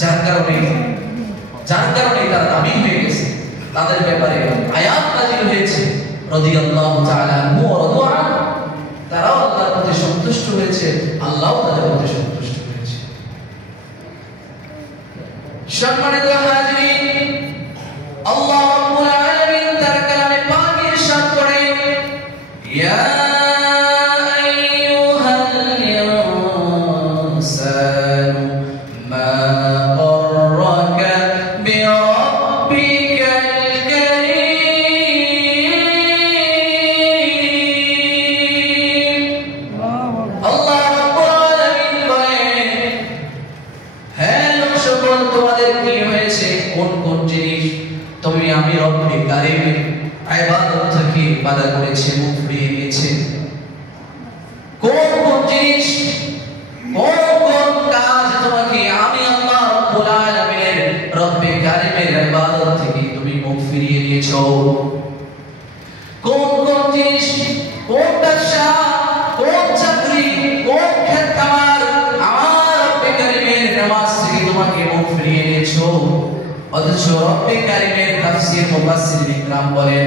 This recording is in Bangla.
যার কারণে তারা দামি হয়ে গেছে, তাদের ব্যাপারে আয়াত নাযিল হয়েছে রাদিয়াল্লাহু তাআলা আনহু ওয়া রাদু আনহু। তারাও আল্লাহর প্রতি সন্তুষ্ট হয়েছে, আল্লাহও তাদের প্রতি সন্তুষ্ট হয়েছে। সম্মানিত হাজিরিন, আল্লাহ রাব্বুল আলামিন তার কালামে পাকে ইরশাদ করেন, ইয়া আমি রব্বে কারীমের ইবাদত থেকে বাধা করেছে, মুখ ফিরিয়ে নিয়েছে। কোন কোন জিনিস, কোন কোন কাজ তোমাকে আমি আল্লাহ রাব্বুল আলামিনের রব্বে কারীমের ইবাদত থেকে তুমি মুখ ফিরিয়ে নিয়েছো? কোন কোন জিনিস, কোন ব্যবসা, কোন চাকরি, কোন খেতকামার আমার রব্বে কারীমের নামাজ থেকে তোমাকে মুখ ফিরিয়ে নিয়েছো? অথচ রব্বে কারীমের তাফসীর মুফাসসিরিন ইকরাম বলেন